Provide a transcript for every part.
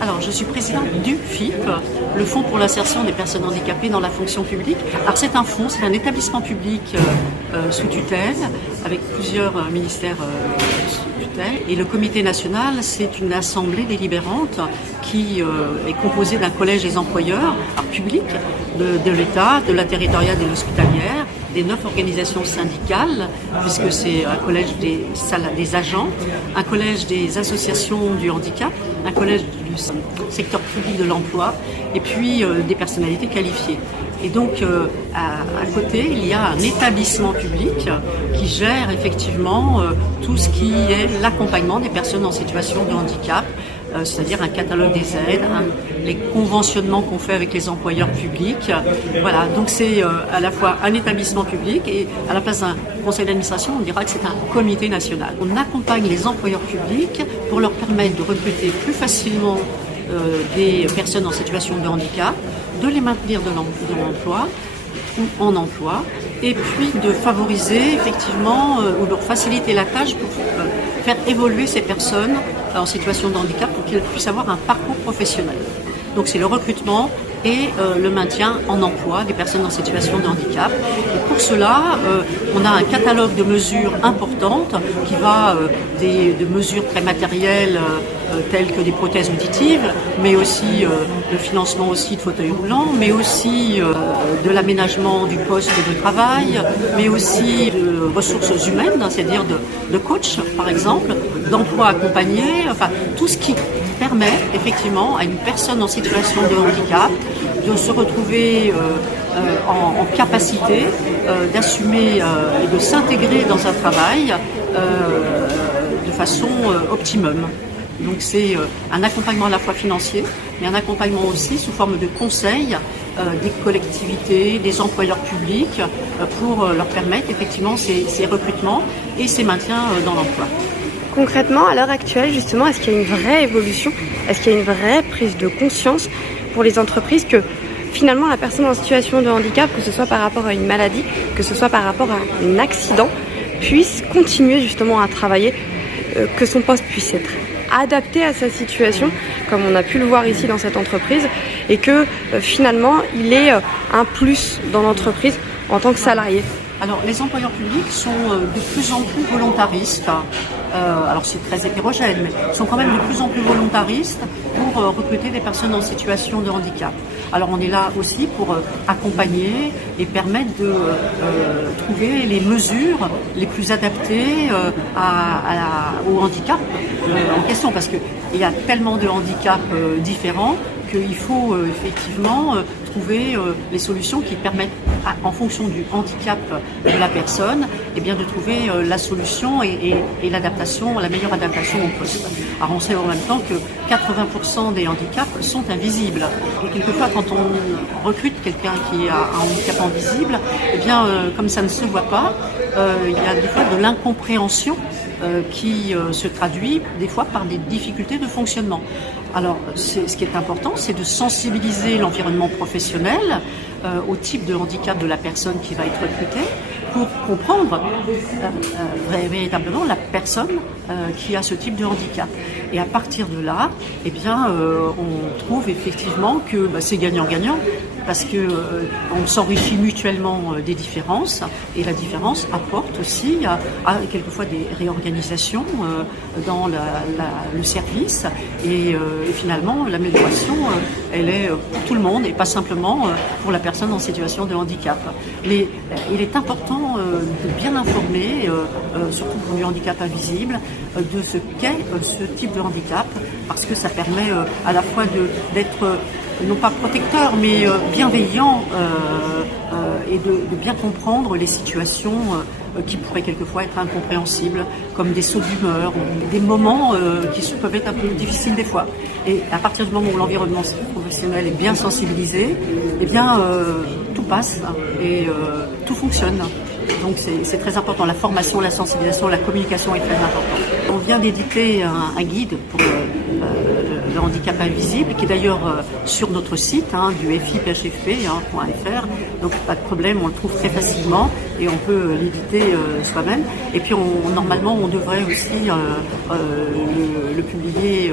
Alors, je suis présidente du FIP, le Fonds pour l'insertion des personnes handicapées dans la fonction publique. Alors, c'est un fonds, c'est un établissement public sous tutelle, avec plusieurs ministères sous tutelle. Et le comité national, c'est une assemblée délibérante qui est composée d'un collège des employeurs publics de l'État, de la territoriale et de l'hospitalière, des 9 organisations syndicales, puisque c'est un collège des agents, un collège des associations du handicap, un collège du secteur public de l'emploi, et puis des personnalités qualifiées. Et donc, à côté, il y a un établissement public qui gère effectivement tout ce qui est l'accompagnement des personnes en situation de handicap, c'est-à-dire un catalogue des aides, les conventionnements qu'on fait avec les employeurs publics. Voilà, donc c'est à la fois un établissement public et à la place d'un conseil d'administration, on dira que c'est un comité national. On accompagne les employeurs publics pour leur permettre de recruter plus facilement des personnes en situation de handicap, de les maintenir de l'emploi ou en emploi, et puis de favoriser effectivement ou de faciliter la tâche pour faire évoluer ces personnes en situation de handicap pour qu'elles puissent avoir un parcours professionnel. Donc c'est le recrutement et le maintien en emploi des personnes en situation de handicap. Et pour cela, on a un catalogue de mesures importantes qui va de mesures très matérielles telles que des prothèses auditives, mais aussi le financement aussi de fauteuils roulants, mais aussi de l'aménagement du poste de travail, mais aussi de ressources humaines, c'est-à-dire de coach par exemple, d'emploi accompagné, enfin tout ce qui permet effectivement à une personne en situation de handicap de se retrouver en capacité d'assumer et de s'intégrer dans un travail de façon optimum. Donc c'est un accompagnement à la fois financier, mais un accompagnement aussi sous forme de conseils des collectivités, des employeurs publics, pour leur permettre effectivement ces recrutements et ces maintiens dans l'emploi. Concrètement, à l'heure actuelle, justement, est-ce qu'il y a une vraie évolution? Est-ce qu'il y a une vraie prise de conscience pour les entreprises que finalement la personne en situation de handicap, que ce soit par rapport à une maladie, que ce soit par rapport à un accident, puisse continuer justement à travailler, que son poste puisse être adapté à sa situation, comme on a pu le voir ici dans cette entreprise, et que finalement il est un plus dans l'entreprise en tant que salarié? Alors, les employeurs publics sont de plus en plus volontaristes. Alors, c'est très hétérogène, mais ils sont quand même de plus en plus volontaristes pour recruter des personnes en situation de handicap. Alors, on est là aussi pour accompagner et permettre de trouver les mesures les plus adaptées au handicap en question, parce qu'il y a tellement de handicaps différents qu'il faut effectivement trouver les solutions qui permettent, en fonction du handicap de la personne, eh bien, de trouver la solution et l'adaptation, la meilleure adaptation au poste. Alors on sait en même temps que 80% des handicaps sont invisibles. Et quelquefois, quand on recrute quelqu'un qui a un handicap invisible, eh bien, comme ça ne se voit pas, il y a des fois de l'incompréhension qui se traduit des fois par des difficultés de fonctionnement. Alors, ce qui est important, c'est de sensibiliser l'environnement professionnel au type de handicap de la personne qui va être recrutée pour comprendre véritablement la personne qui a ce type de handicap. Et à partir de là, eh bien, on trouve effectivement que c'est gagnant-gagnant, parce que on s'enrichit mutuellement des différences, et la différence apporte aussi à quelquefois des réorganisations dans le service, et finalement l'amélioration elle est pour tout le monde et pas simplement pour la personne en situation de handicap. Mais il est important de bien informer, surtout pour le handicap invisible, de ce qu'est ce type de handicap, parce que ça permet à la fois d'être non pas protecteur, mais bienveillant, et de bien comprendre les situations qui pourraient quelquefois être incompréhensibles, comme des sauts d'humeur, ou des moments qui peuvent être un peu difficiles des fois. Et à partir du moment où l'environnement professionnel est bien sensibilisé, eh bien tout passe et tout fonctionne. Donc c'est très important, la formation, la sensibilisation, la communication est très importante. On vient d'éditer un guide pour le handicap invisible, qui est d'ailleurs sur notre site du FIPHFP.fr, donc pas de problème, on le trouve très facilement et on peut l'éditer soi-même. Et puis normalement on devrait aussi le publier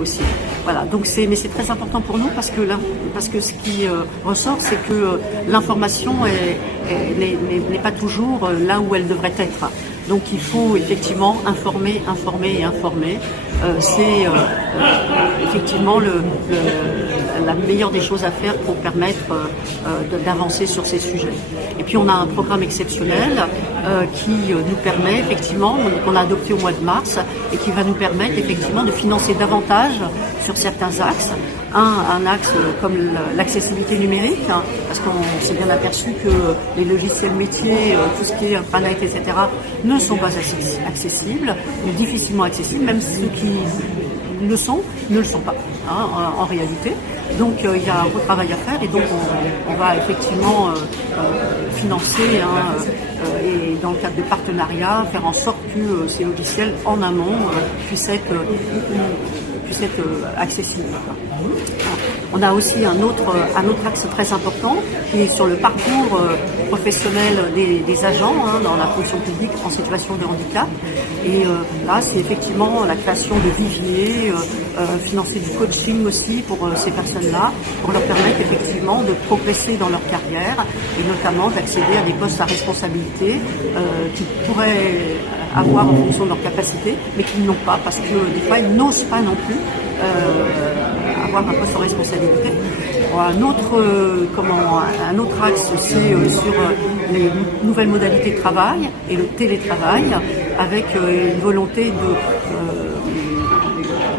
aussi. Voilà, donc mais c'est très important pour nous parce que ce qui ressort, c'est que l'information n'est pas toujours là où elle devrait être. Donc il faut effectivement informer. C'est effectivement la meilleure des choses à faire pour permettre d'avancer sur ces sujets. Et puis on a un programme exceptionnel qui nous permet effectivement, qu'on a adopté au mois de mars, et qui va nous permettre effectivement de financer davantage sur certains axes. Un axe comme l'accessibilité numérique, parce qu'on s'est bien aperçu que les logiciels métiers, tout ce qui est intranet, etc., ne sont pas accessibles, ou difficilement accessibles, même ceux qui le sont, ne le sont pas, en réalité. Donc il y a un gros travail à faire, et donc on va effectivement financer et dans le cadre de partenariats, faire en sorte que ces logiciels en amont puissent être accessibles. On a aussi un autre axe très important qui est sur le parcours professionnel des agents dans la fonction publique en situation de handicap. Et là, c'est effectivement la création de viviers, financer du coaching aussi pour ces personnes-là, pour leur permettre effectivement de progresser dans leur carrière et notamment d'accéder à des postes à responsabilité qu'ils pourraient avoir en fonction de leurs capacités, mais qu'ils n'ont pas parce que des fois, ils n'osent pas non plus avoir un poste en responsabilité. Un autre axe, c'est sur les nouvelles modalités de travail et le télétravail, avec une volonté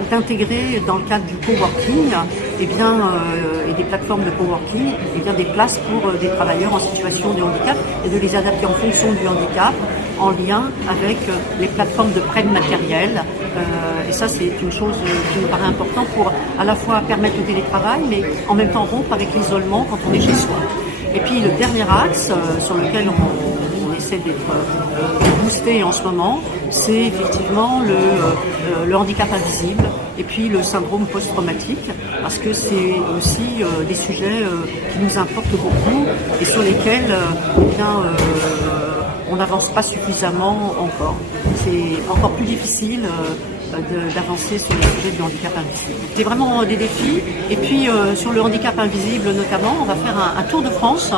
d'intégrer dans le cadre du coworking et des plateformes de coworking des places pour des travailleurs en situation de handicap et de les adapter en fonction du handicap en lien avec les plateformes de prêt de matériel. Et ça, c'est une chose qui me paraît importante pour à la fois permettre le télétravail, mais en même temps rompre avec l'isolement quand on est chez soi. Et puis le dernier axe sur lequel on essaie d'être boosté en ce moment, c'est effectivement le handicap invisible et puis le syndrome post-traumatique, parce que c'est aussi des sujets qui nous importent beaucoup et sur lesquels on n'avance pas suffisamment encore. C'est encore plus difficile d'avancer sur les sujets du handicap invisible. C'est vraiment des défis. Et puis sur le handicap invisible notamment, on va faire un tour de France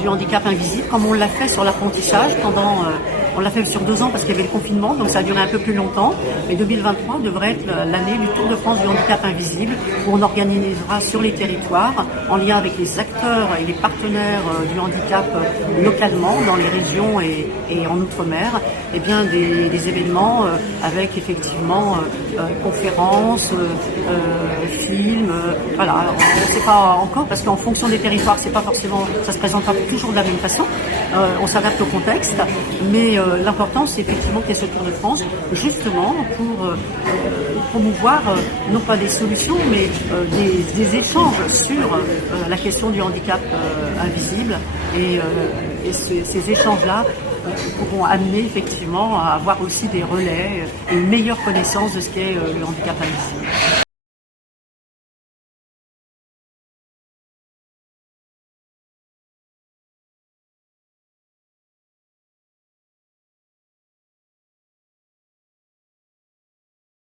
du handicap invisible, comme on l'a fait sur l'apprentissage on l'a fait sur 2 ans parce qu'il y avait le confinement, donc ça a duré un peu plus longtemps. Mais 2023 devrait être l'année du Tour de France du handicap invisible, où on organisera sur les territoires, en lien avec les acteurs et les partenaires du handicap localement, dans les régions et en Outre-mer, des événements avec effectivement conférences, films. Voilà, on ne sait pas encore parce qu'en fonction des territoires, c'est pas forcément, ça se présente pas toujours de la même façon. On s'adapte au contexte, mais l'important c'est effectivement qu'il y ait ce Tour de France justement pour promouvoir non pas des solutions mais des échanges sur la question du handicap invisible et ces échanges-là pourront amener effectivement à avoir aussi des relais et une meilleure connaissance de ce qu'est le handicap invisible.